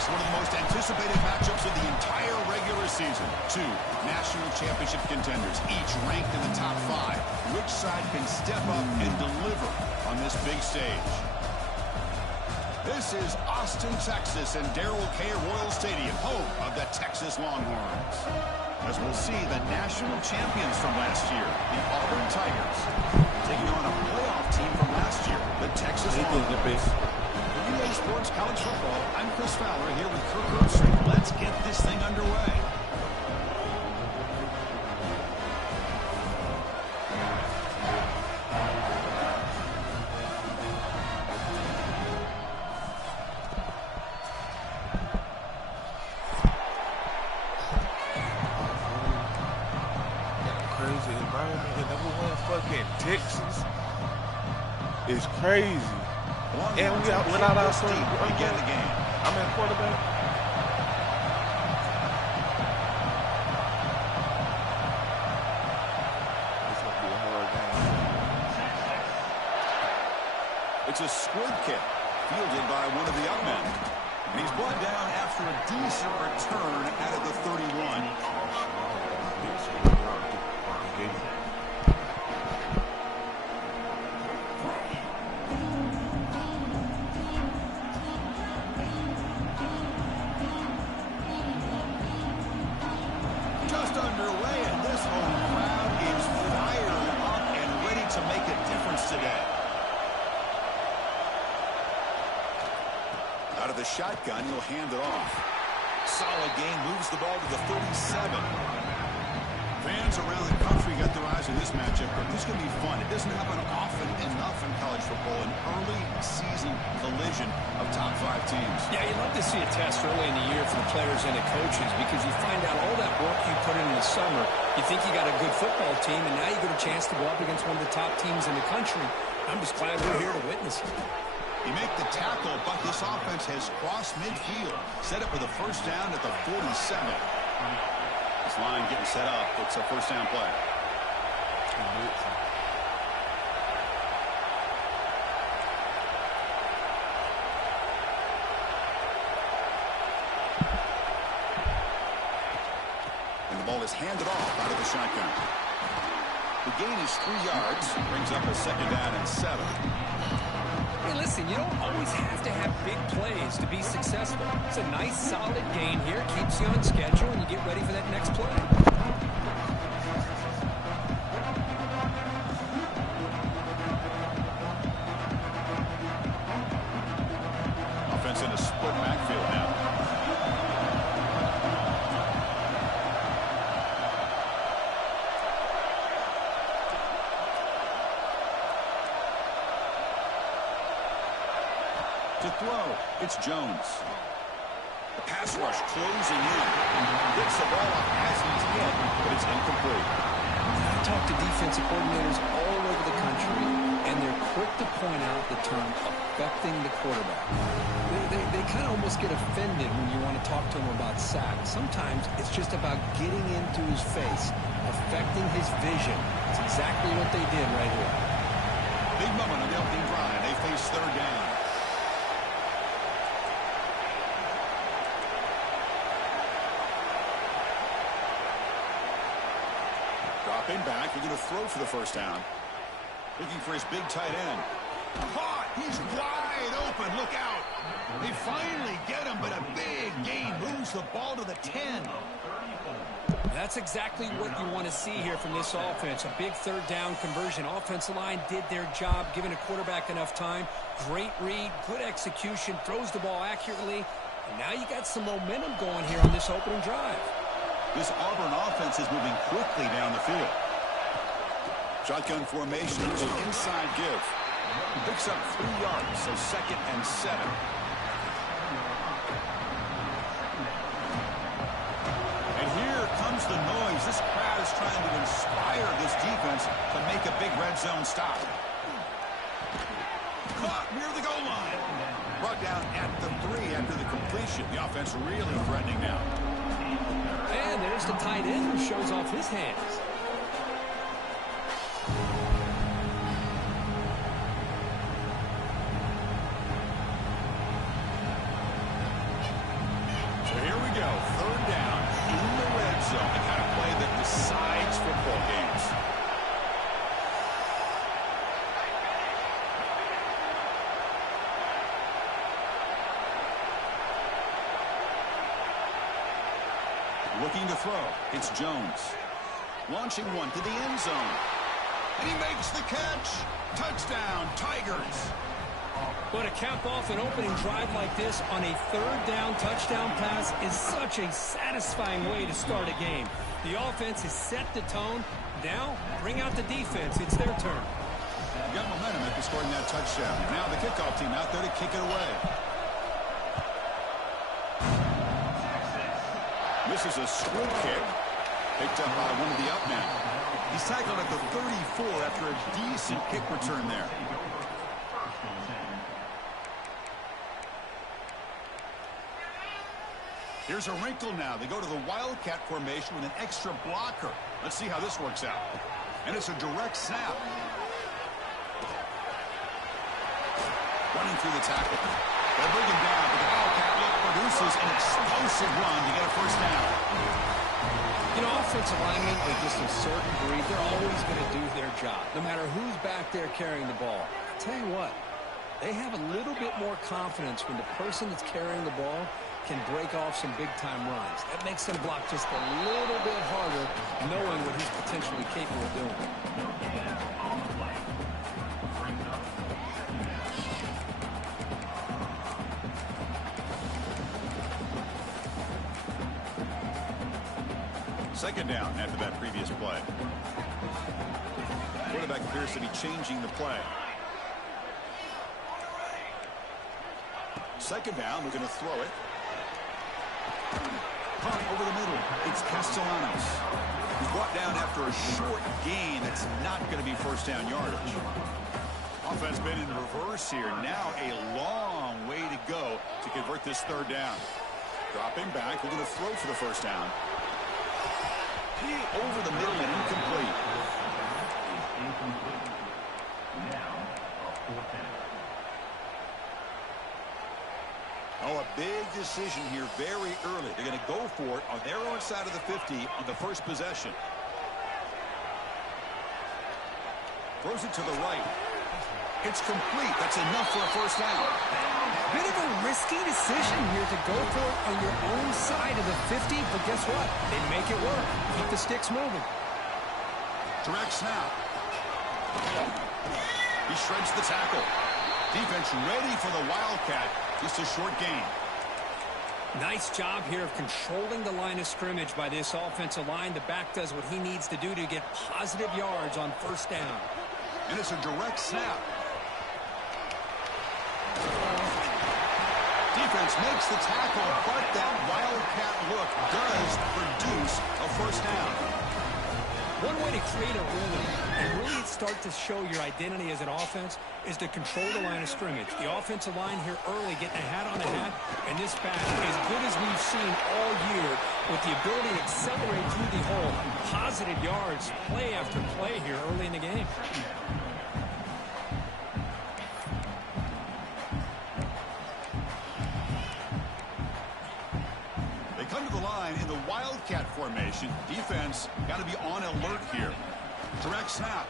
Next, one of the most anticipated matchups of the entire regular season. Two national championship contenders, each ranked in the top 5. Which side can step up and deliver on this big stage? This is Austin, Texas, and Darrell K. Royal Stadium, home of the Texas Longhorns. As we'll see, the national champions from last year, the Auburn Tigers, taking on a playoff team from last year, the Texas Longhorns. For EA Sports College Football, I'm Chris Fowler here with Kirk Herbstreit. Let's get this thing underway. Texas is crazy. And we got without our team begin the game. I'm at quarterback. It's gonna be a hard game. It's a squib kick fielded by one of the up men. And he's brought down after a decent return out of the 31. The shotgun, he'll hand it off. Solid gain, moves the ball to the 37. Fans around the country got their eyes on this matchup, but this is going to be fun. It doesn't happen often enough in college football, an early season collision of top 5 teams. Yeah, you'd love to see a test early in the year for the players and the coaches because you find out all that work you put in the summer. You think you got a good football team, and now you get a chance to go up against one of the top teams in the country. I'm just glad we're here to witness it. You make the tackle, but this offense has crossed midfield. Set up for the first down at the 47. This line getting set up. It's a first down play. And the ball is handed off out of the shotgun. The gain is 3 yards. Brings up a second down and 7. Hey, listen, you don't always have to have big plays to be successful. It's a nice, solid gain here. Keeps you on schedule, and you get ready for that next play. Offense in a split backfield now. To throw, it's Jones. The pass rush closing in. Gets the ball up as he's hit, but it's incomplete. I talk to defensive coordinators all over the country, and they're quick to point out the term affecting the quarterback. They kind of almost get offended when you want to talk to them about sacks. Sometimes it's just about getting into his face, affecting his vision. It's exactly what they did right here. Big moment on the opening drive. They face third down. Dropping back, he's going to throw for the first down. Looking for his big tight end. Caught! He's wide open. Look out! They finally get him, but a big gain moves the ball to the 10. That's exactly what you want to see here from this offense. A big third down conversion. Offensive line did their job, giving a quarterback enough time. Great read, good execution, throws the ball accurately. And now you got some momentum going here on this opening drive. This Auburn offense is moving quickly down the field. Shotgun formation, here's an inside give. He picks up 3 yards, so 2nd and 7. And here comes the noise. This crowd is trying to inspire this defense to make a big red zone stop. Caught near the goal line. Brought down at the 3 after the completion. The offense really threatening now. And there's the tight end who shows off his hands. Looking to throw. It's Jones. Launching one to the end zone. And he makes the catch. Touchdown, Tigers. But to cap off an opening drive like this on a third down touchdown pass is such a satisfying way to start a game. The offense has set the tone. Now, bring out the defense. It's their turn. You got momentum after scoring that touchdown. Now the kickoff team out there to kick it away. This is a screw kick. Picked up by one of the up men. He's tackled at the 34 after a decent kick return there. Here's a wrinkle now. They go to the Wildcat formation with an extra blocker. Let's see how this works out. And it's a direct snap. Running through the tackle. They bring him down, but the Wildcat look produces an explosive run to get a first down. You know, offensive linemen are just a certain breed. They're always going to do their job, no matter who's back there carrying the ball. I'll tell you what, they have a little bit more confidence when the person that's carrying the ball can break off some big-time runs. That makes them block just a little bit harder, knowing what he's potentially capable of doing. Second down after that previous play. Quarterback appears to be changing the play. Second down, we're going to throw it. Punt over the middle. It's Castellanos. He's brought down after a short gain that's not going to be first down yardage. Offense been in reverse here. Now a long way to go to convert this third down. Dropping back. We're going to throw for the first down. Over the middle and incomplete. Oh, a big decision here very early. They're going to go for it on their own side of the 50 on the first possession. Throws it to the right. It's complete. That's enough for a first down. Bit of a risky decision here to go for it on your own side of the 50, but guess what? They make it work. Keep the sticks moving. Direct snap. He shreds the tackle. Defense ready for the Wildcat. Just a short gain. Nice job here of controlling the line of scrimmage by this offensive line. The back does what he needs to do to get positive yards on first down. And it's a direct snap. Defense makes the tackle, but that Wildcat look does produce a first down. One way to create a rhythm and really start to show your identity as an offense is to control the line of scrimmage. The offensive line here early getting a hat on a hat, and this back as good as we've seen all year with the ability to accelerate through the hole. Positive yards, play after play here early in the game. In the Wildcat formation, defense got to be on alert here. Direct snap.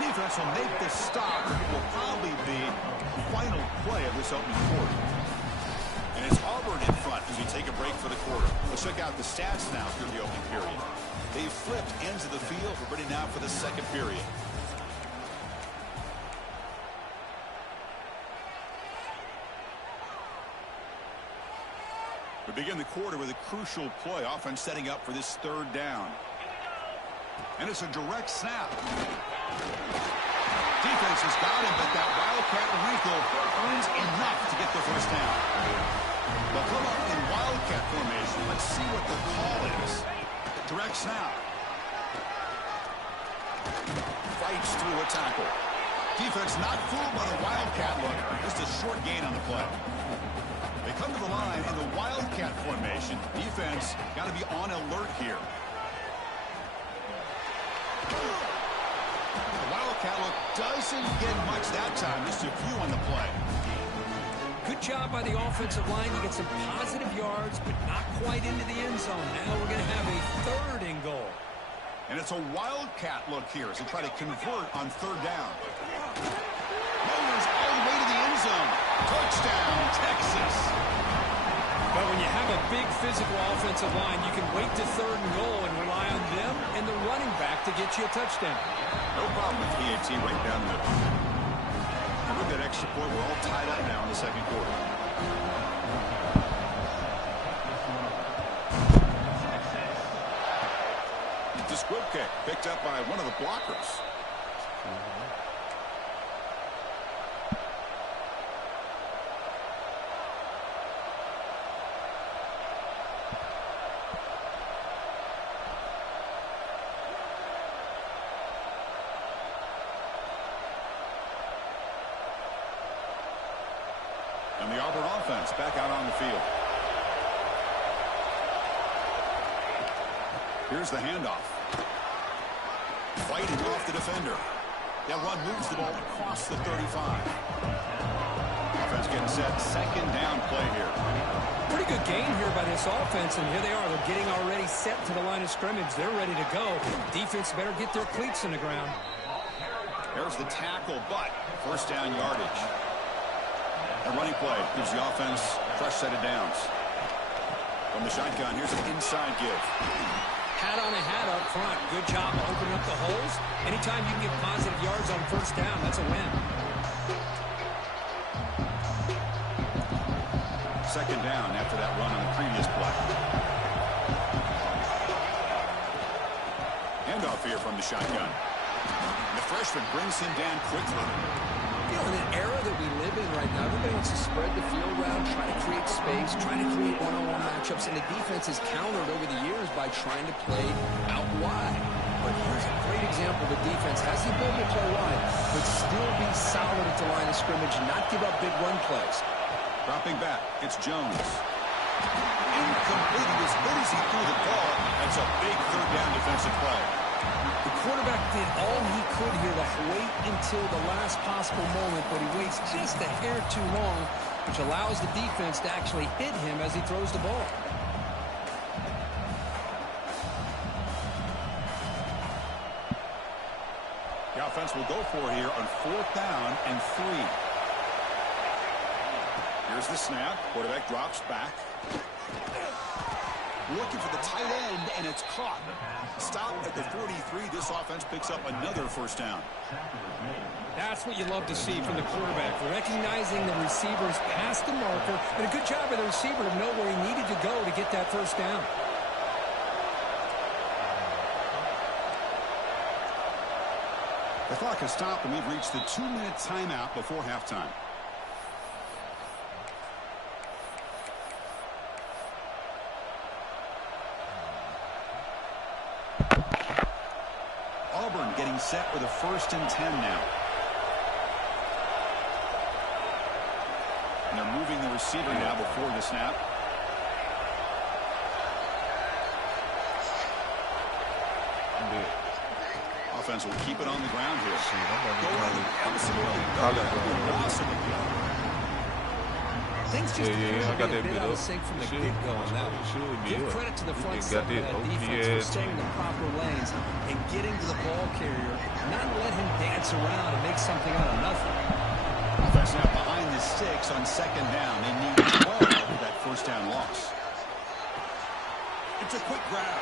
Defense will make the stop. It will probably be the final play of this opening quarter. And it's Auburn in front as we take a break for the quarter. Let's check out the stats now through the opening period. They've flipped ends of the field. We're ready now for the second period. We begin the quarter with a crucial play. Offense setting up for this third down. And it's a direct snap. Defense has got him, but that Wildcat wrinkle earns enough to get the first down. They'll come up in Wildcat formation. Let's see what the call is. Direct snap. Fights through a tackle. Defense not fooled by the Wildcat look. Just a short gain on the play. They come to the line in the Wildcat formation. Defense got to be on alert here. The Wildcat look doesn't get much that time. Just a few on the play. Good job by the offensive line to get some positive yards, but not quite into the end zone. Now we're going to have a third and goal. And it's a Wildcat look here as they try to convert on third down. Mowers all the way to the end zone. Touchdown, Texas. But when you have a a big physical offensive line, you can wait to 3rd and goal and rely on them and the running back to get you a touchdown. No problem with PAT right down the middle. And with that extra point, we're all tied up now in the second quarter. The squib kick picked up by one of the blockers. And the Auburn offense back out on the field. Here's the handoff. Fighting off the defender. That run moves the ball across the 35. Offense getting set. 2nd down play here. Pretty good game here by this offense, and here they are. They're getting already set to the line of scrimmage. They're ready to go. Defense better get their cleats in the ground. There's the tackle, but 1st down yardage. A running play gives the offense a fresh set of downs. From the shotgun, here's an inside give. Hat on a hat up front. Good job opening up the holes. Anytime you can get positive yards on 1st down, that's a win. 2nd down after that run on the previous play. Handoff here from the shotgun. The freshman brings him down quickly. You know, in an era that we live in right now, everybody wants to spread the field around, try to create space, try to create one-on-one matchups, and the defense has countered over the years by trying to play out wide. But here's a great example. The defense has the ability to play wide, but still be solid at the line of scrimmage and not give up big run plays. Dropping back, it's Jones. Incomplete. As good as he threw the ball, that's a big 3rd down defensive play. The quarterback did all he could here to wait until the last possible moment, but he waits just a hair too long, which allows the defense to actually hit him as he throws the ball. The offense will go for here on 4th down and 3. Here's the snap. Quarterback drops back. Looking for the tight end, and it's caught. Stop at the 43. This offense picks up another 1st down. That's what you love to see from the quarterback, recognizing the receiver's past the marker, and a good job by the receiver to know where he needed to go to get that 1st down. The clock has stopped, and we've reached the 2-minute timeout before halftime. Auburn getting set with a 1st and 10 now. And they're moving the receiver now before the snap. Offense will keep it on the ground here. Things just I got that a bit bit out up. of sync from the get-go on that one. Give credit to the front seven of that defense for staying in the proper lanes and getting to the ball carrier, not let him dance around and make something out of nothing. Offense now behind the 6 on 2nd down. They need 12 with that 1st down loss. It's a quick grab.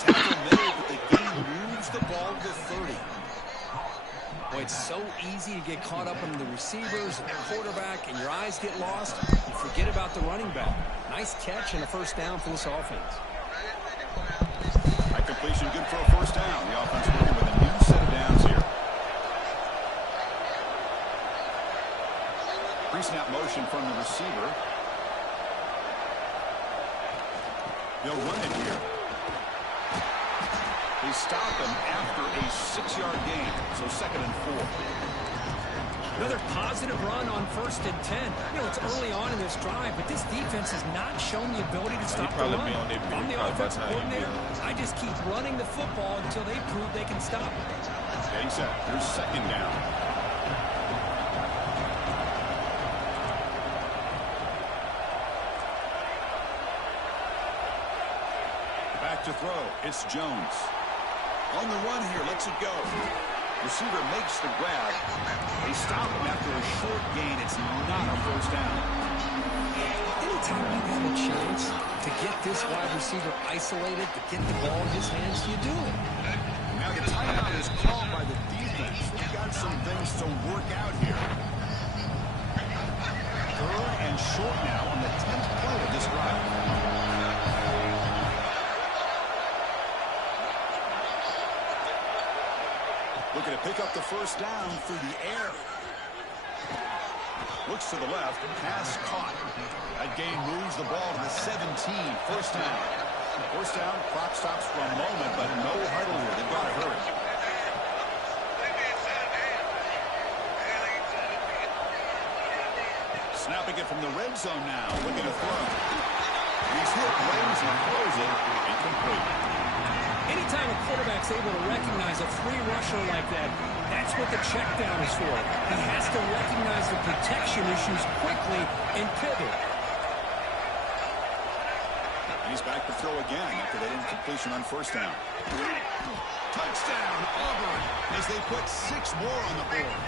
Tackle made, but the game moves the ball to 30. Boy, it's so easy to get caught up in the receivers and the quarterback, and your eyes get lost. You forget about the running back. Nice catch and a 1st down for this offense. That completion good for a 1st down. The offense working with a new set of downs here. Pre-snap motion from the receiver. They'll run it here. They stop him after a 6-yard gain, so 2nd and 4. Another positive run on 1st and 10. You know, it's early on in this drive, but this defense has not shown the ability to stop the run. If I'm the offensive coordinator, I just keep running the football until they prove they can stop it. Getting set. Here's 2nd down. Back to throw. It's Jones. On the run here, lets it go. Receiver makes the grab. They stop him after a short gain. It's not a 1st down. Anytime get this wide receiver isolated, to get the ball in his hands, you do it. Now the timeout is called by the defense. They've got some things to work out here. 3rd and short now on the 10th play of this drive. Looking to pick up the first down through the air. Looks to the left, pass caught. That gain moves the ball to the 17, first down. First down, clock stops for a moment, but no huddle here. They've got to hurry. Snapping it from the red zone now, looking to throw. He's hit, lands, and throws it. Incomplete. Anytime a quarterback's able to recognize a free rusher like that, that's what the check down is for. He has to recognize the protection issues quickly and pivot. He's back to throw again after that incompletion on first down. Touchdown, Auburn, as they put 6 more on the board.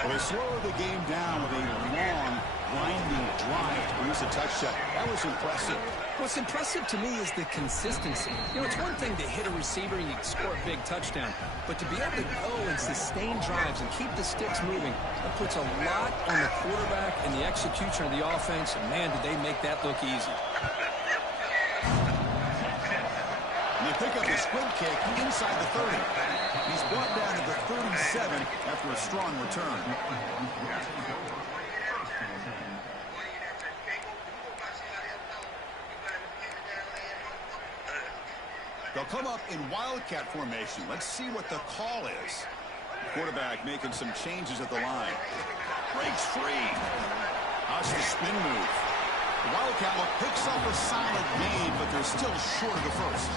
Well, they slowed the game down with a long, winding drive to produce a touchdown. That was impressive. What's impressive to me is the consistency. You know, it's one thing to hit a receiver and you can score a big touchdown, but to be able to go and sustain drives and keep the sticks moving, that puts a lot on the quarterback and the execution of the offense, and man, did they make that look easy. And they pick up a squib kick inside the 30. He's brought down to the 37 after a strong return. They'll come up in wildcat formation. Let's see what the call is. Quarterback making some changes at the line. Breaks free. How's the spin move? The wildcat look picks up a solid gain, but they're still short of the first.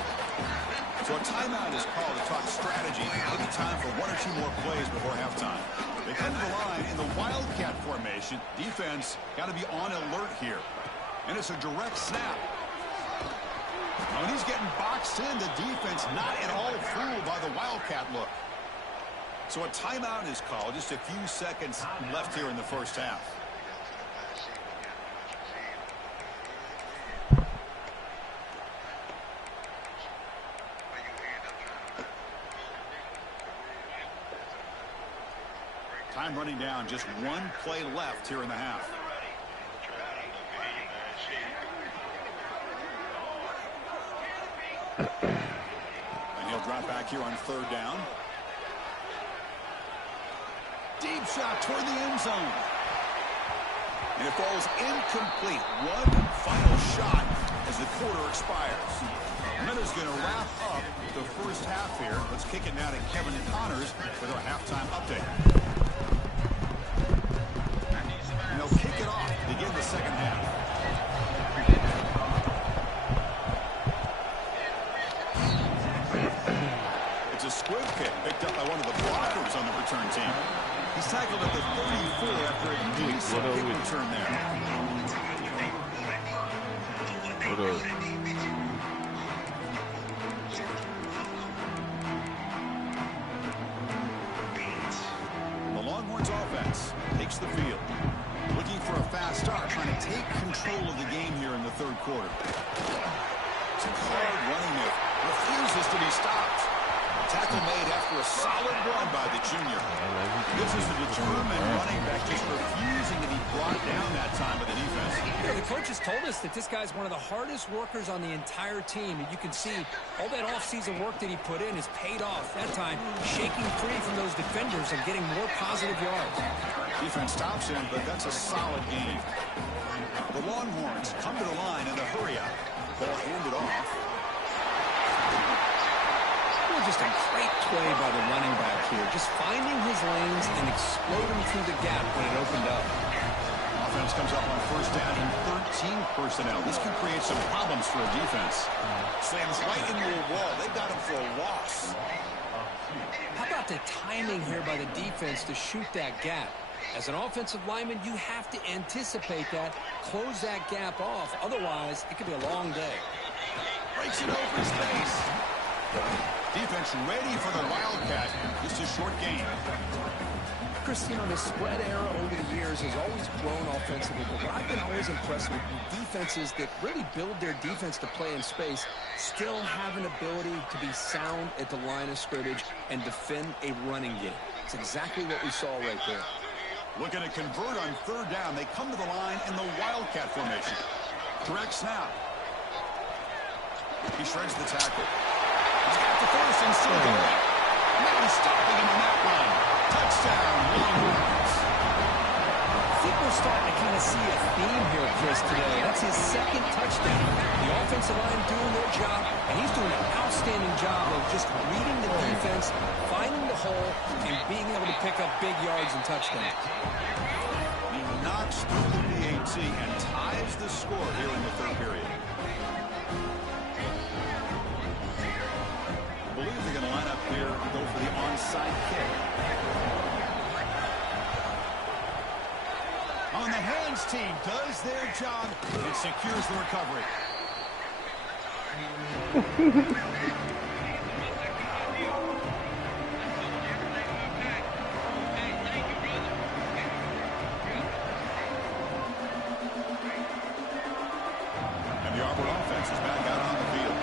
So a timeout is called to talk strategy. Maybe time for 1 or 2 more plays before halftime. They come to the line in the wildcat formation. Defense got to be on alert here. And it's a direct snap. When he's getting boxed in, the defense not at all fooled by the wildcat look. So a timeout is called. Just a few seconds left here in the first half. Time running down. Just 1 play left here in the half. And he'll drop back here on 3rd down. Deep shot toward the end zone. And it falls incomplete. One final shot as the quarter expires. Miller's going to wrap up the first half here. Let's kick it now to Kevin Connors with our halftime update. And they'll kick it off to begin the second half. It's a squib kick picked up by one of the blockers on the return team. He's tackled at the 34 after a decent kick return there. What up? The Longhorns offense takes the field. Looking for a fast start, trying to take control of the game here in the 3rd quarter. It's a hard running move. Refuses to be stopped. Tackle made after a solid run by the junior. This is a determined running back just refusing to be brought down that time by the defense. Yeah, the coaches told us that this guy's one of the hardest workers on the entire team, and you can see all that offseason work that he put in has paid off. That time, shaking free from those defenders and getting more positive yards. Defense stops him, but that's a solid gain. The Longhorns come to the line in a hurry up. Ball handed off. Just a great play by the running back here. Just finding his lanes and exploding through the gap when it opened up. Offense comes up on first down and 13 personnel. This can create some problems for a defense. Slams right into a wall. They got him for a loss. How about the timing here by the defense to shoot that gap? As an offensive lineman, you have to anticipate that, close that gap off. Otherwise, it could be a long day. Breaks it over his face. Defense ready for the Wildcat. Just a short game. Chris, you know, the spread era over the years has always grown offensively, but what I've been always impressed with defenses that really build their defense to play in space still have an ability to be sound at the line of scrimmage and defend a running game. It's exactly what we saw right there. Looking to convert on third down. They come to the line in the Wildcat formation. Correct snap. He shreds the tackle. He's got the first and still going. Now stopping him on that run. Touchdown, Longhorns. I think we're starting to kind of see a theme here, Chris, today. That's his second touchdown. The offensive line doing their job, and he's doing an outstanding job of just reading the defense, finding the hole, and being able to pick up big yards and touchdowns. He knocks through the PAT and ties the score here in the third period. I believe they're going to line up here and go for the onside kick. On the hands team does their job and secures the recovery. And the Auburn offense is back out on the field.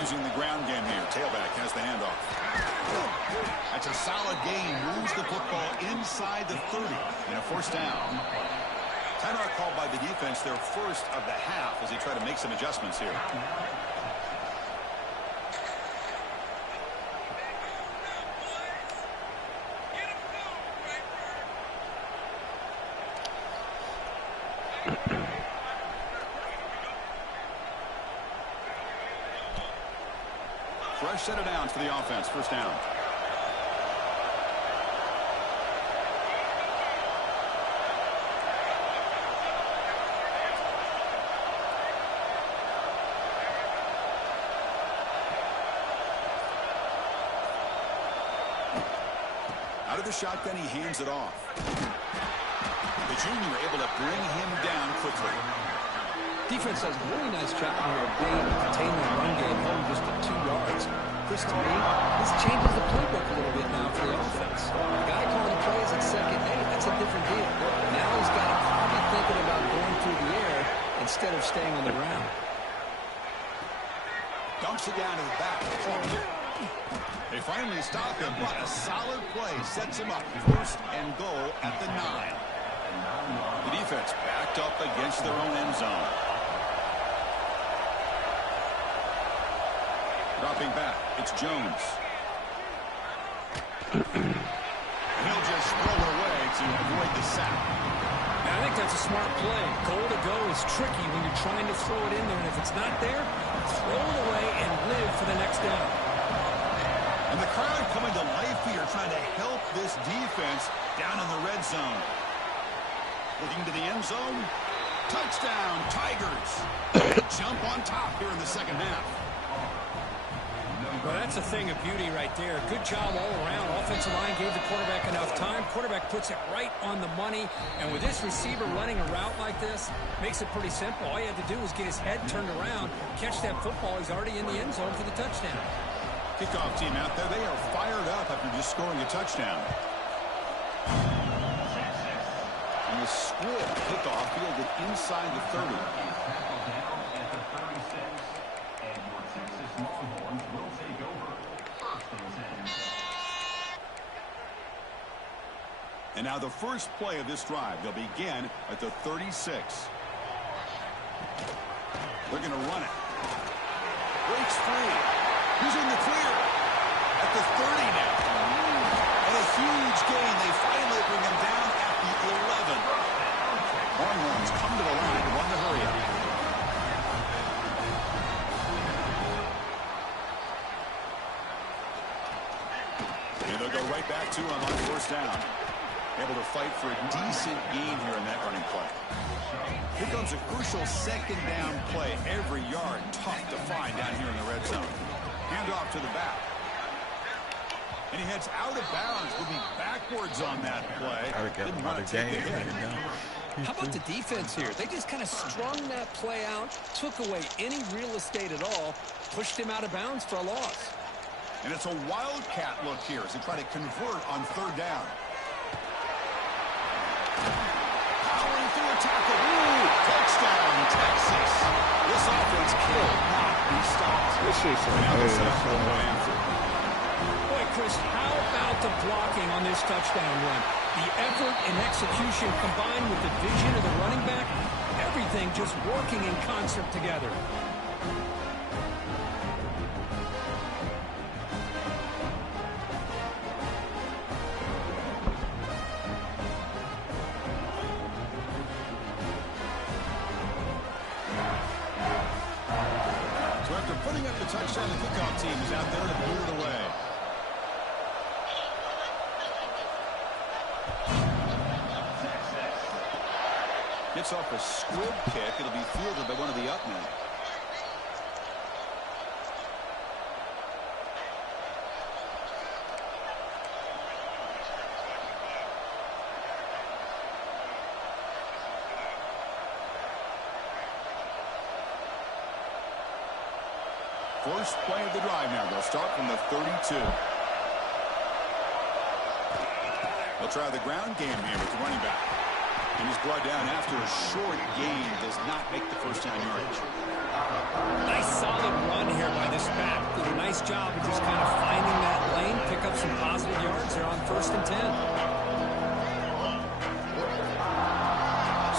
Using the ground game here. Tailback has the handoff. That's a solid gain. Moves the football inside the 30 in a first down. Timeout called by the defense, their first of the half, as they try to make some adjustments here. Fresh set of downs for the offense. First down. Out of the shotgun, he hands it off. The junior able to bring him down quickly. Defense does a really nice job here of being able to contain the run game home just at 2 yards. Chris, to me, this changes the playbook a little bit now for the offense. The guy calling the plays at second, hey, that's a different deal. Now he's got to probably thinking about going through the air instead of staying on the ground. Dumps it down to the back. They finally stop him, but a solid play sets him up. First and goal at the 9. The defense backed up against their own end zone. Dropping back, it's Jones. He'll just throw it away to avoid the sack. Now, I think that's a smart play. Goal to go is tricky when you're trying to throw it in there, and if it's not there, throw it away and live for the next down. And the crowd coming to life here, trying to help this defense down in the red zone. Looking to the end zone. Touchdown, Tigers. Jump on top here in the second half. Well, that's a thing of beauty right there. Good job all around. Offensive line gave the quarterback enough time. Quarterback puts it right on the money. And with this receiver running a route like this, makes it pretty simple. All you had to do was get his head turned around, catch that football. He's already in the end zone for the touchdown. Kickoff team out there. They are fired up after just scoring a touchdown. And the squib kickoff fielded inside the 30. And now the first play of this drive. They'll begin at the 36. They're going to run it. Breaks free. He's in the clear. At the 30 now. And a huge gain. They finally bring him down at the 11. Longhorns come to the line to run the hurry up. And they'll go right back to him on first down. Able to fight for a decent gain here in that running play. Here comes a crucial second down play. Every yard tough to find down here in the red zone. Hand off to the back. And he heads out of bounds. Moving backwards on that play. I got another game. How about the defense here? They just kind of strung that play out, took away any real estate at all, pushed him out of bounds for a loss. And it's a wildcat look here as they try to convert on third down. Powering through a tackle. Ooh, touchdown, Texas. This offense cannot be stopped. This is so Boy, Chris, how about the blocking on this touchdown run? The effort and execution combined with the vision of the running back, everything just working in concert together. So after putting up the touchdown, the kickoff team is out there to boot it away. Gets off a squib kick. It'll be fielded by one of the up men. First play of the drive now. They'll start from the 32. They'll try the ground game here with the running back. And he's brought down after a short gain. Does not make the first down yardage. Nice solid run here by this back. Did a nice job of just kind of finding that lane, pick up some positive yards there on 1st and 10.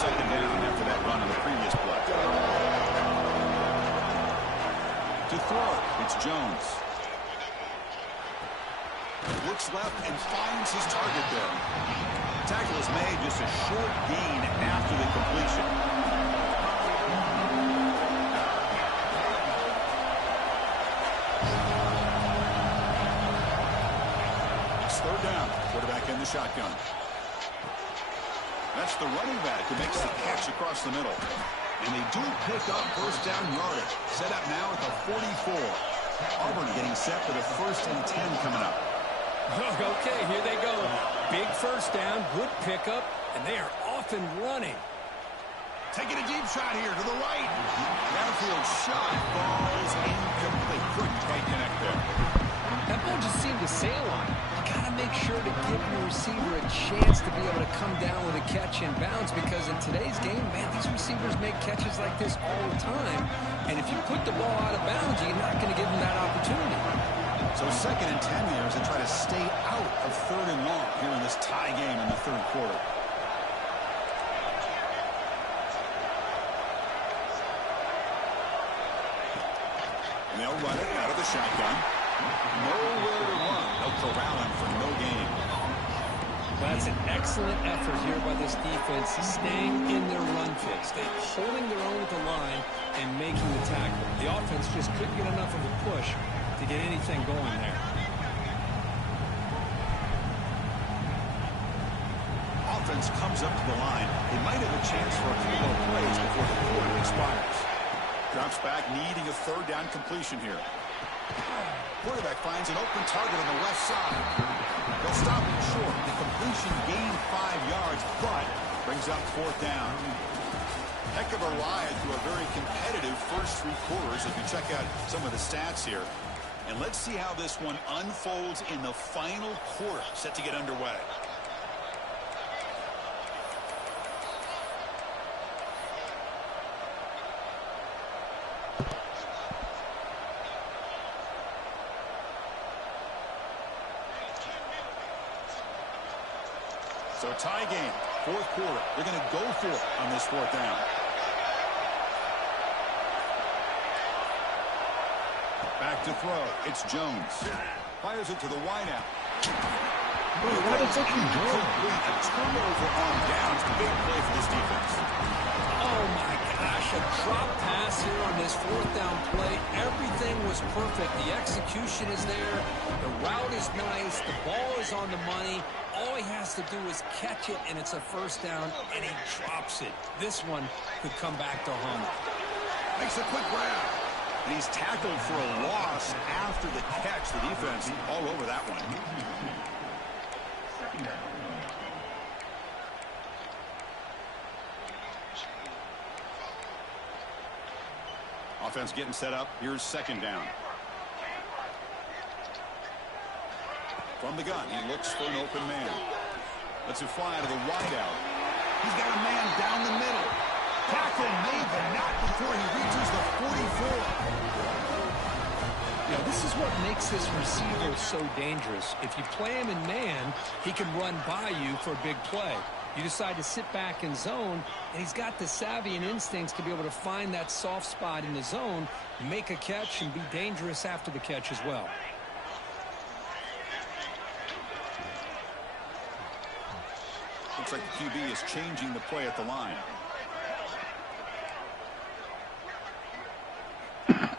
Second down after that run on the previous play. To throw, it's Jones. Looks left and finds his target there. Tackle is made, just a short gain after the completion. It's third down. Quarterback in the shotgun. That's the running back who makes the catch across the middle. And they do pick up first down yardage. Set up now at the 44. Auburn getting set for the 1st and 10 coming up. Okay, here they go. Big first down, good pickup, and they are off and running. Taking a deep shot here to the right. Downfield shot falls incomplete. Couldn't quite connect there. That ball just seemed to sail on him. You got to make sure to give your receiver a chance to be able to come down with a catch and bounce, because in today's game, man, these receivers make catches like this all the time. And if you put the ball out of bounds, you're not going to give them that opportunity. So 2nd and 10 here as they try to stay out of 3rd and long here in this tie game in the 3rd quarter. And they'll run it out of the shotgun. Nowhere to run. They'll corral him for no gain. That's an excellent effort here by this defense, staying in their run fits. They're holding their own with the line and making the tackle. The offense just couldn't get enough of a push to get anything going there. Offense comes up to the line. They might have a chance for a few more plays before the quarter expires. Drops back, needing a 3rd down completion here. Quarterback finds an open target on the left side. They'll stop it short. The completion gained 5 yards, but brings up 4th down. Heck of a ride through a very competitive first 3 quarters as we check out some of the stats here. And let's see how this one unfolds in the final quarter, set to get underway. So tie game, 4th quarter. They're going to go for it on this 4th down. Back to throw. It's Jones. Fires it to the wideout. What the fuck you doing? A turnover on downs. Big play for this defense. Oh, my gosh. A drop pass here on this 4th down play. Everything was perfect. The execution is there. The route is nice. The ball is on the money. All he has to do is catch it, and it's a 1st down, and he drops it. This one could come back to haunt him. Makes a quick grab. And he's tackled for a loss after the catch. The defense all over that one. Offense getting set up. Here's second down. From the gun, he looks for an open man. Lets it fly to the wideout. He's got a man down the middle. Tackle made, but not before he reaches the 44. This is what makes this receiver so dangerous. If you play him in man, he can run by you for a big play. You decide to sit back in zone, and he's got the savvy and instincts to be able to find that soft spot in the zone, make a catch, and be dangerous after the catch as well. Looks like the QB is changing the play at the line.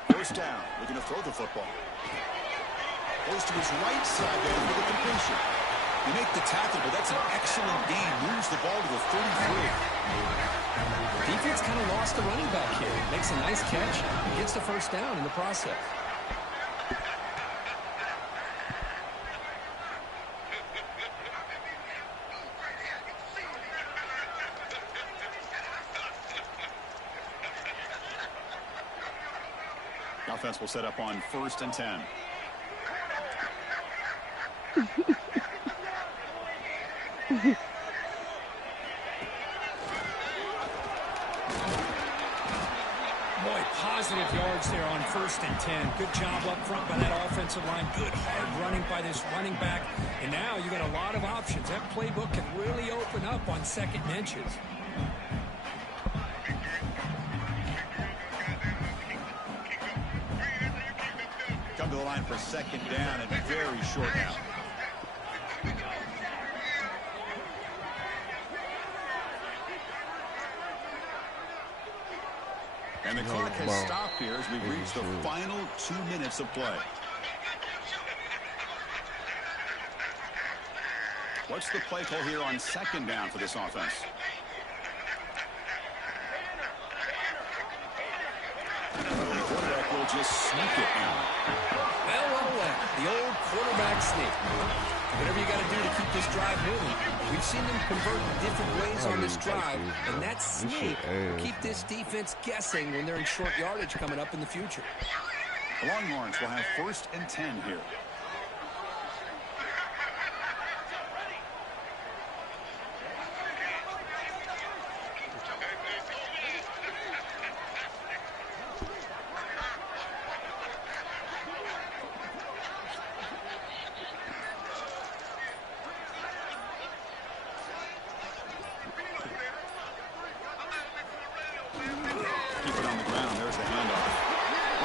First down, looking to throw the football. Goes to his right side there for the completion. You make the tackle, but that's an excellent gain. Moves the ball to the 33. Defense kind of lost the running back here. Makes a nice catch, gets the first down in the process. Offense will set up on 1st and 10. Boy, positive yards there on 1st and 10. Good job up front by that offensive line. Good hard running by this running back. And now you got a lot of options. That playbook can really open up on 2nd and inches. Come to the line for 2nd down and very short now. And the clock has stopped here as we reach the final 2 minutes of play. What's the play call here on 2nd down for this offense? The quarterback will just sneak it now. Well, the old quarterback sneak. Whatever you got to do to keep this drive moving. We've seen them convert in different ways on this drive, and that sneak will keep this defense guessing when they're in short yardage coming up in the future. The Longhorns will have 1st and 10 here.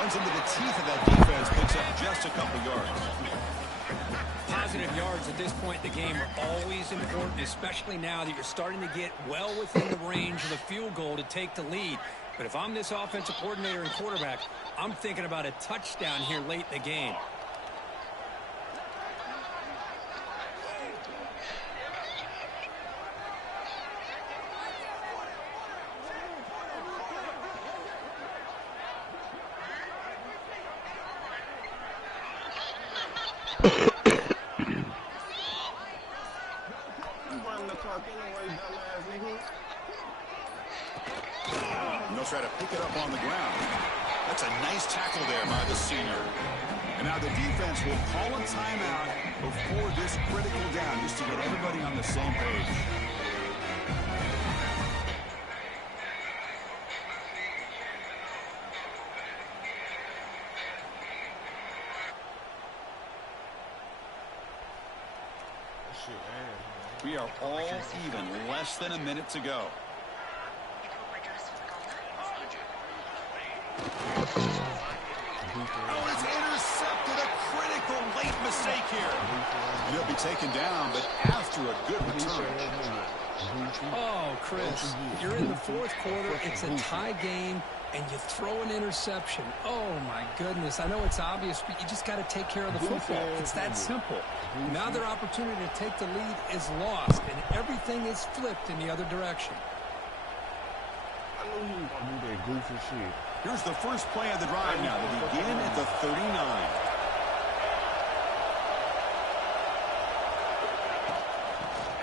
Into the teeth of that defense, picks up just a couple yards. Positive yards at this point in the game are always important, especially now that you're starting to get well within the range of the field goal to take the lead. But if I'm this offensive coordinator and quarterback, I'm thinking about a touchdown here late in the game. And they'll try to pick it up on the ground. That's a nice tackle there by the senior. And now the defense will call a timeout before this critical down, just to get everybody on the same page. We are all even, less than a minute to go. Oh, it's intercepted. A critical late mistake here. And he'll be taken down, but after a good return. Oh, Chris, you're in the 4th quarter. It's a tie game, and you throw an interception. Oh, my goodness. I know it's obvious, but you just got to take care of the football. It's that simple. Now their opportunity to take the lead is lost, and everything is flipped in the other direction. I knew he was going to do that goofy shit. Here's the first play of the drive now. They begin at the 39.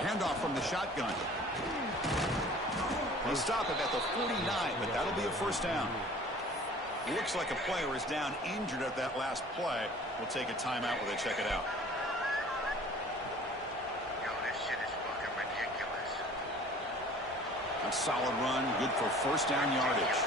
Handoff from the shotgun. They stop it at the 49, but that'll be a first down. Looks like a player is down injured at that last play. We'll take a timeout while they check it out. Yo, this shit is fucking ridiculous. A solid run, good for first down yardage.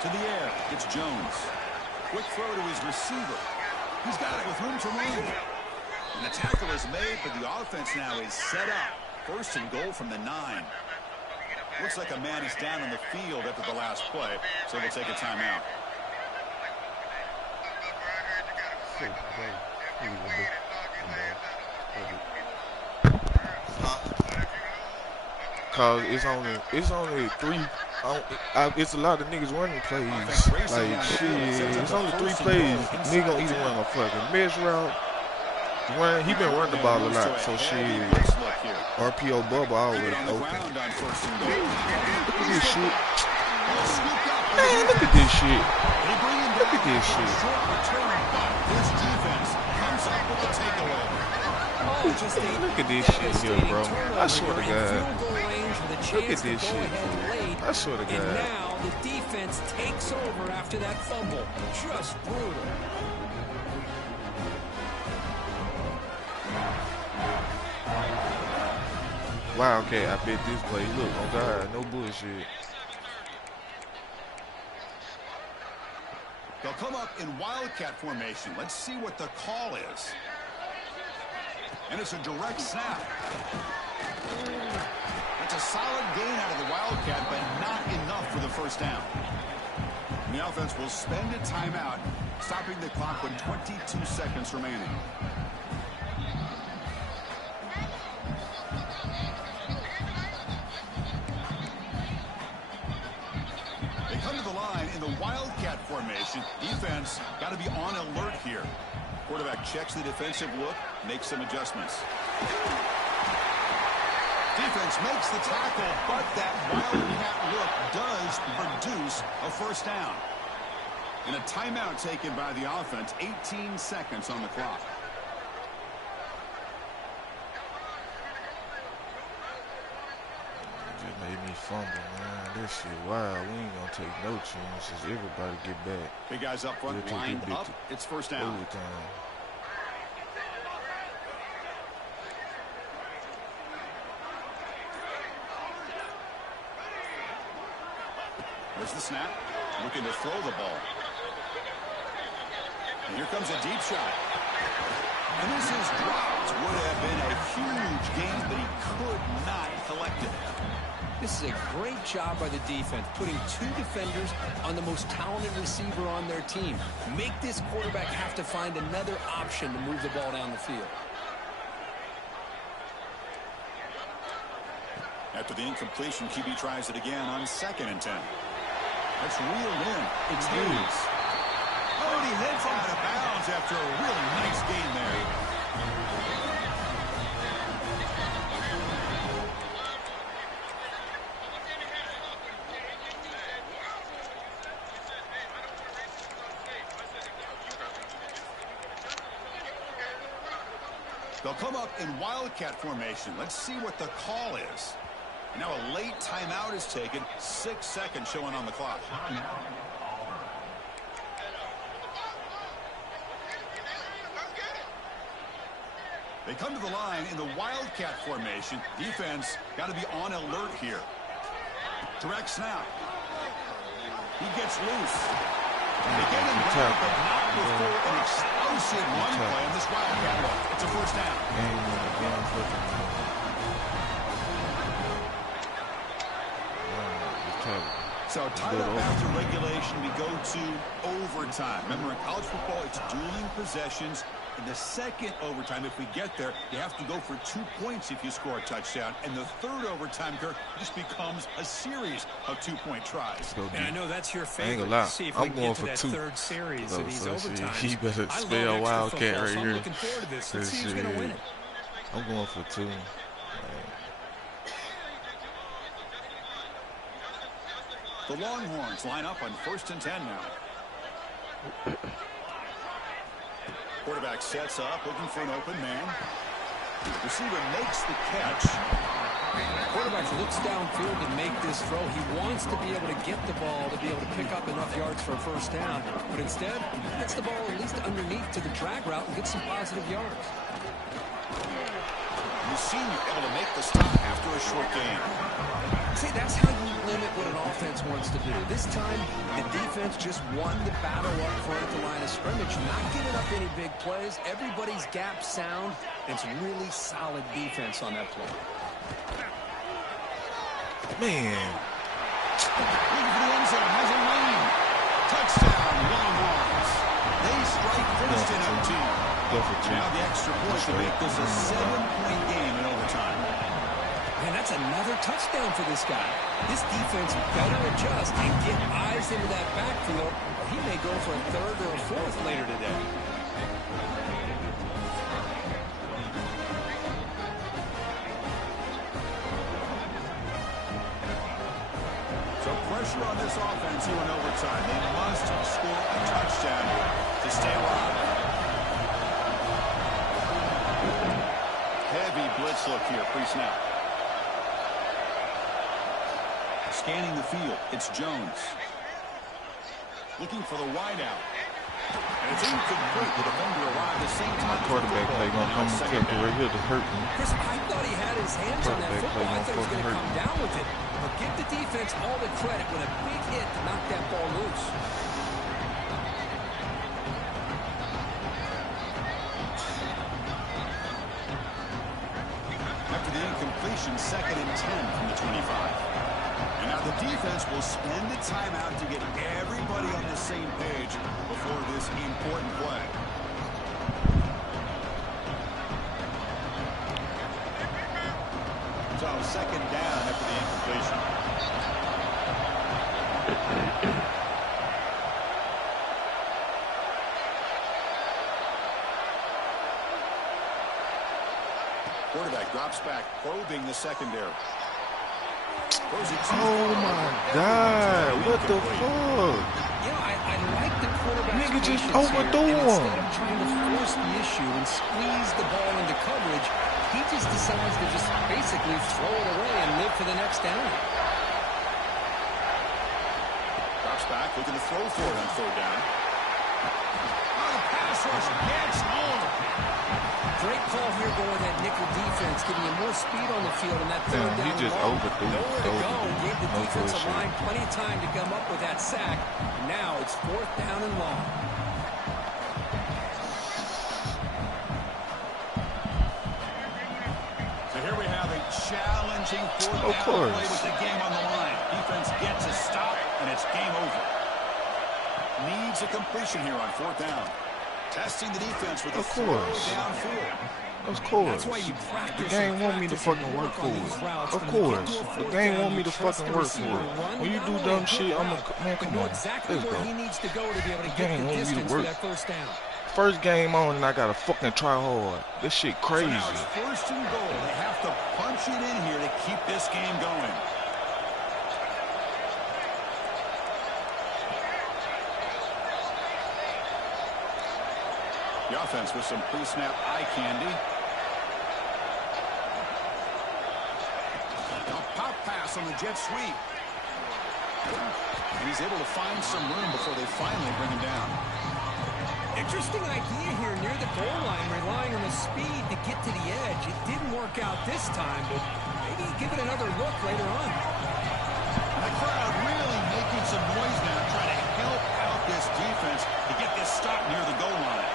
To the air, it's Jones. Quick throw to his receiver. He's got it with room to run. And the tackle is made, but the offense now is set up. First and goal from the 9. Looks like a man is down on the field after the last play, so we'll take a timeout. Cause it's only 3. It's a lot of niggas running plays. Like shit, it's only 3 plays. Nigga gonna either run a fucking mesh route. He been running the ball a lot, so shit. RPO bubble always open. Look at this shit. Man, look at this shit. Look at this shit. Look at this shit here, bro. I swear to God. Look at this shit. I swear to God. And now the defense takes over after that fumble. Just brutal. Wow, okay, I bet this play. Look, oh God, no bullshit. They'll come up in wildcat formation. Let's see what the call is. And it's a direct snap. It's a solid gain out of the wildcat, but not enough for the first down. And the offense will spend a timeout, stopping the clock with 22 seconds remaining. They come to the line in the wildcat formation. Defense got to be on alert here. Quarterback checks the defensive look, makes some adjustments. Defense makes the tackle, but that wildcat look does produce a first down. And a timeout taken by the offense, 18 seconds on the clock. Just made me fumble, man. This shit wild. We ain't gonna take no chances. Everybody get back. Big guys up front lined up. It's first down. Overtime. There's the snap. Looking to throw the ball. And here comes a deep shot. And this is dropped. Would have been a huge gain, but he could not collect it. This is a great job by the defense, putting 2 defenders on the most talented receiver on their team. Make this quarterback have to find another option to move the ball down the field. After the incompletion, QB tries it again on 2nd and 10. That's reeled in. It's Hughes. Oh, and he hits out of bounds after a really nice gain there. They'll come up in wildcat formation. Let's see what the call is. Now a late timeout is taken. 6 seconds showing on the clock. They come to the line in the wildcat formation. Defense got to be on alert here. Direct snap. He gets loose. They get him back, but not before an explosive run play on this wildcat look. It's a first down. So tied up after regulation, we go to overtime. Remember, in college football, it's dueling possessions. In the second overtime, if we get there, you have to go for 2 points if you score a touchdown. And the third overtime, Kirk, just becomes a series of 2-point tries. And I know that's your favorite. I ain't gonna lie. See if I'm we going get for to that 2. Third series of these overtimes. He better spell wildcat right so here. I'm looking forward to this. Let's see who's going to win it. I'm going for 2. The Longhorns line up on 1st and 10 now. Quarterback sets up, looking for an open man. Receiver makes the catch. The quarterback looks downfield to make this throw. He wants to be able to get the ball to be able to pick up enough yards for a first down. But instead, he gets the ball at least underneath to the drag route and gets some positive yards. You seem able to make the stop after a short gain. See, that's how you limit what an offense wants to do. This time, the defense just won the battle up front at the line of scrimmage, not giving up any big plays. Everybody's gap sound. It's really solid defense on that play. Man. Looking for the end zone, has a lane. Touchdown, Longhorns. They strike first in OT. Now the extra point to make this a 7-point game in overtime. And that's another touchdown for this guy. This defense better adjust and get eyes into that backfield. He may go for a third or a fourth later today. So pressure on this offense here in overtime. They must score a touchdown to stay alive. Heavy blitz look here, pre-snap. Scanning the field, it's Jones. Looking for the wideout. And it's incomplete. The defender arrived the same time. My quarterback play gonna come right here to hurt me. Chris, I thought he had his hands on that football. I thought he was going to come down with it. But give the defense all the credit with a big hit to knock that ball loose. After the incompletion, 2nd and 10 from the 25. And now the defense will spend the timeout to get everybody on the same page before this important play. So 2nd down after the incompletion. Quarterback drops back, probing the secondary. Oh my God! What the fuck? You know, I like the quarterback. Nigga just overthrew him. Instead of trying to force the issue and squeeze the ball into coverage, he just decides to just basically throw it away and live for the next down. Drops back, looking to throw for it on 3rd down. Oh, the pass rush gets home. Great call here going that nickel defense, giving you more speed on the field in that 3rd down. He just overthrew. Nowhere to go. Gave the defensive line plenty of time to come up with that sack. Now it's 4th down and long. So here we have a challenging 4th down play with the game on the line. Defense gets a stop, and it's game over. Needs a completion here on 4th down. Testing the defense with a throw downfield. Of course. The game want me to fucking work for it. Of course. The game want me to fucking work for it. When you do dumb shit, I'm a man, come on. Let's go. The game want me to work. First game on and I gotta fucking try hard. This shit crazy. So now it's 1st and goal. They have to punch it in here to keep this game going. The offense with some pre-snap eye candy. A pop pass on the jet sweep. And he's able to find some room before they finally bring him down. Interesting idea here near the goal line, relying on the speed to get to the edge. It didn't work out this time, but maybe give it another look later on. And the crowd really making some noise now, trying to help out this defense to get this stop near the goal line.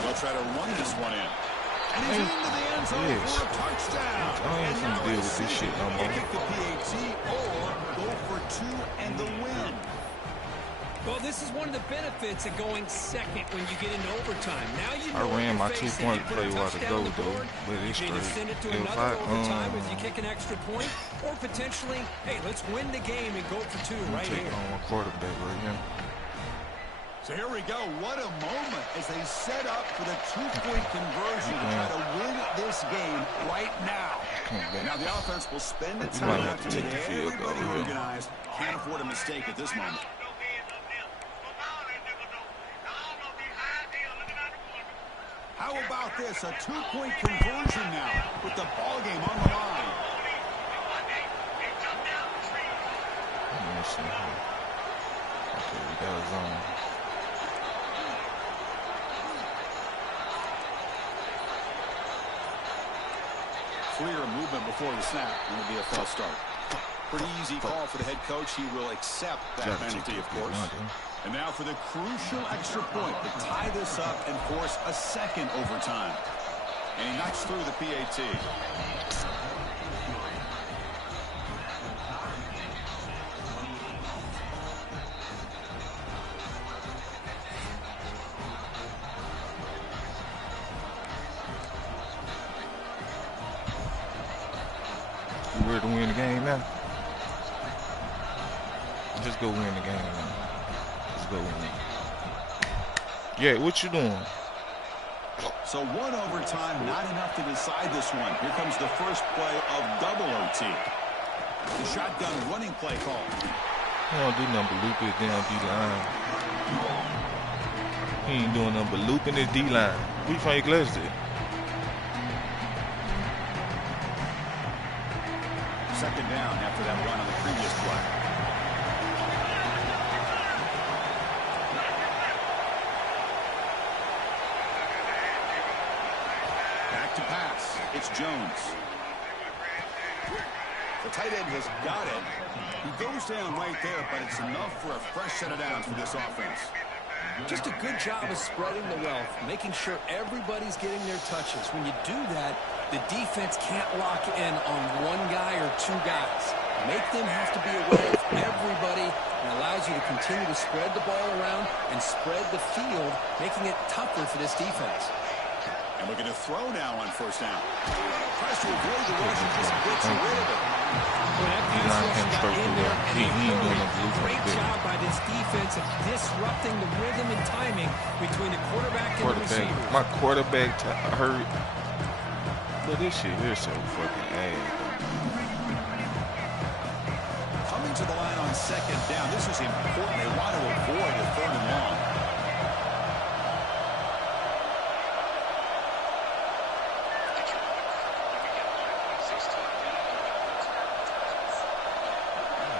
They'll try to run this one in. And he's into the end zone for a touchdown. I ain't gonna deal with this shit no more. Kick the PAT or go for 2 and the win. Well, this is one of the benefits of going second when you get into overtime. Now you know I ran my facing. 2-point play while to go though, but it's You straight. send it to If another overtime if you kick an extra point, or potentially, hey, let's win the game and go for 2 right take here. on my quarterback right here. So here we go. What a moment as they set up for the 2-point conversion to try to win this game right now. Now the offense will spend the time out to get everybody organized. Can't afford a mistake at this moment. How about this? A two-point conversion now with the ball game on the line. Let's see here. Okay, we got a zone. Clear movement before the snap. Going to be a false start. Pretty easy call for the head coach. He will accept that penalty, of course. And now for the crucial extra point to tie this up and force a second overtime. And he knocks through the PAT. You ready to win the game now? Just go win the game now. Just go win it. Yeah, what you doing? So one overtime, not enough to decide this one. Here comes the first play of double OT. The shotgun running play call. He don't do nothing but loop his damn D-line. He ain't doing nothing but looping his D-line. Who you find your glasses at? Second down after that run on the previous play. Back to pass. It's Jones. The tight end has got it. He goes down right there, but it's enough for a fresh set of downs for this offense. Just a good job of spreading the wealth, making sure everybody's getting their touches. When you do that, the defense can't lock in on one guy or two guys. Make them have to be aware of everybody, and allows you to continue to spread the ball around and spread the field, making it tougher for this defense. And we're going to throw now on first down. Tries to avoid the rush and just gets rid of it. Great job by this defense of disrupting the rhythm and timing between the quarterback and the receiver. My quarterback hurt. But this shit here so fucking ass. Coming to the line on second down. This is important. They want to avoid a third and long.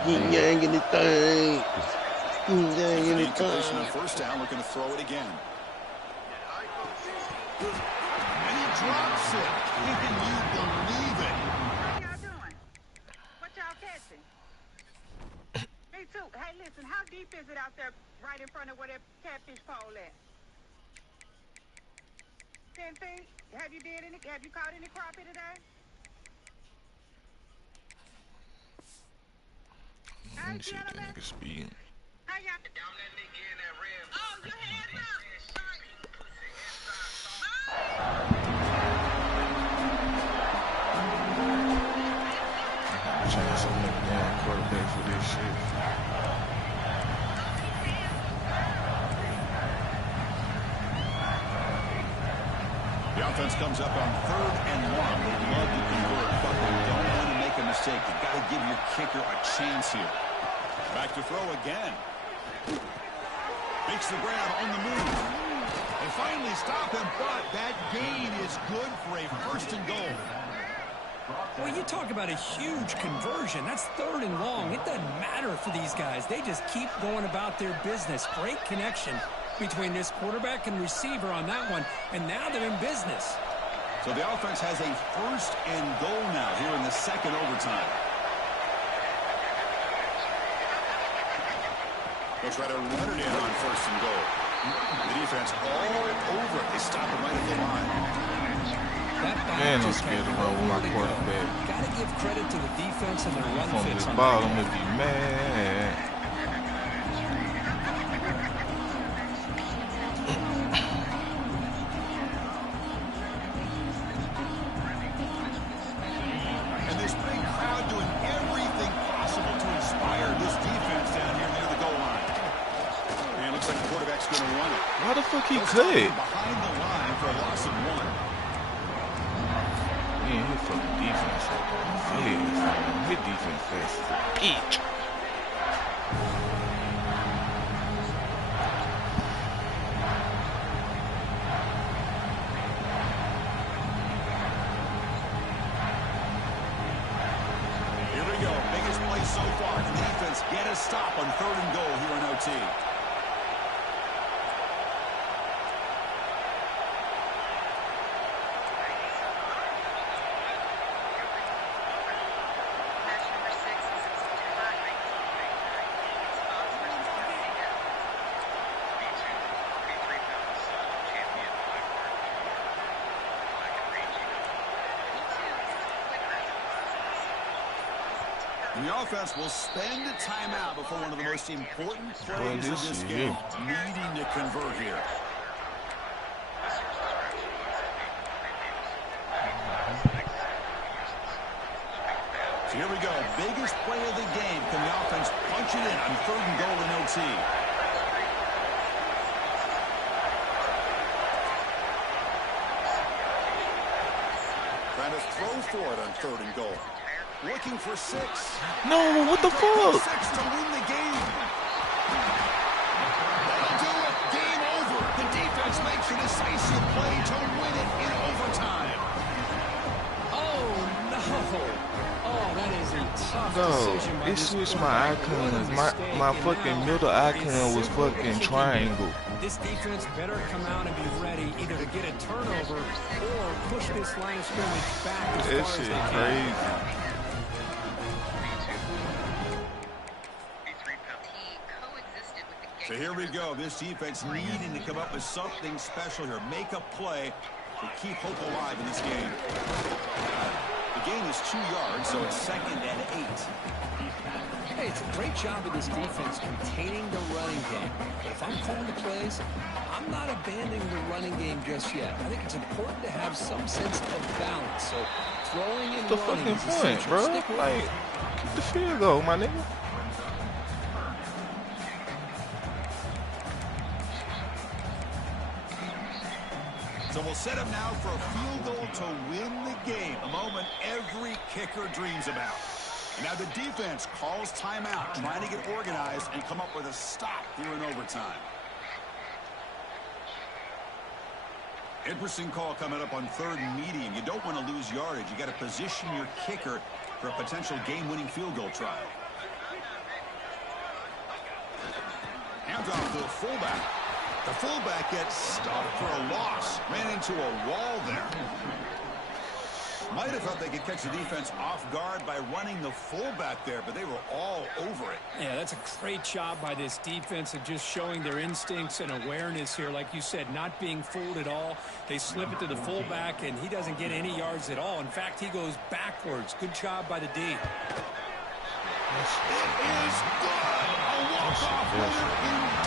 Yin-yang anything. Yin-yang Incomplete anything. first down, looking to throw it again. And he drops it. Can you believe it? How y'all doing? What y'all catching? Me too. Hey, listen, how deep is it out there right in front of where that catfish pole at? 10 feet? Have you caught any crappie today? Let me see if that nigga speeding. How y'all? Oh, your hands up. Change some nigga damn quarterback for this shit. The offense comes up on third and long. They love to convert, but they don't want to make a mistake. You've got to give your kicker a chance here. Back to throw again. Makes the grab on the move. They finally stop him, but that gain is good for a first and goal. Well, you talk about a huge conversion. That's third and long. It doesn't matter for these guys. They just keep going about their business. Great connection between this quarterback and receiver on that one, and now they're in business. So the offense has a first and goal now here in the second overtime. They'll try to run it in on first and goal. The defense all over it. They stop it right at the line. Man, I'm scared to run with my quarterback. Got to give credit to the defense and their run From fits this on ball, that. I'm gonna be mad. And this big crowd doing everything possible to inspire this defense down here near the goal line. And it looks like the quarterback's going to run it. Why the fuck he Let's cut? take him behind the line for a loss of one. Man, his fucking defense so fast. His defense fast as a bitch. defense get a stop on 3rd and goal here in OT. And the offense will spend a timeout before one of the most important plays of this game, needing to convert here. So here we go. Biggest play of the game. Can the offense punch it in on 3rd and goal in OT? Trying to throw for it on 3rd and goal. Looking for 6. No, what the fuck? 6 to win the game. That'll do it. Game over. The defense makes a decisive play to win it in overtime. Oh, no. Oh, that is a tough decision. It switched my icons. My fucking middle icon was fucking triangle. This defense better come out and be ready either to get a turnover or push this line of scrimmage back as far as they can. Crazy. So here we go. This defense needing to come up with something special here. Make a play to keep hope alive in this game. The gain is 2 yards, so it's 2nd and 8. Hey, it's a great job of this defense containing the running game. But if I'm calling the plays, I'm not abandoning the running game just yet. I think it's important to have some sense of balance. So throwing and running is point, bro. Like, get the field goal, my nigga. So we'll set him now for a field goal to win the game, a moment every kicker dreams about. And now the defense calls timeout, trying to get organized and come up with a stop here in overtime. Interesting call coming up on 3rd and medium. You don't want to lose yardage. You got to position your kicker for a potential game-winning field goal try. Handoff to the fullback. The fullback gets stopped for a loss. Ran into a wall there. Might have thought they could catch the defense off guard by running the fullback there, but they were all over it. Yeah, that's a great job by this defense of just showing their instincts and awareness here. Like you said, not being fooled at all. They slip it to the fullback, and he doesn't get any yards at all. In fact, he goes backwards. Good job by the D. It is good. A walk-off winner in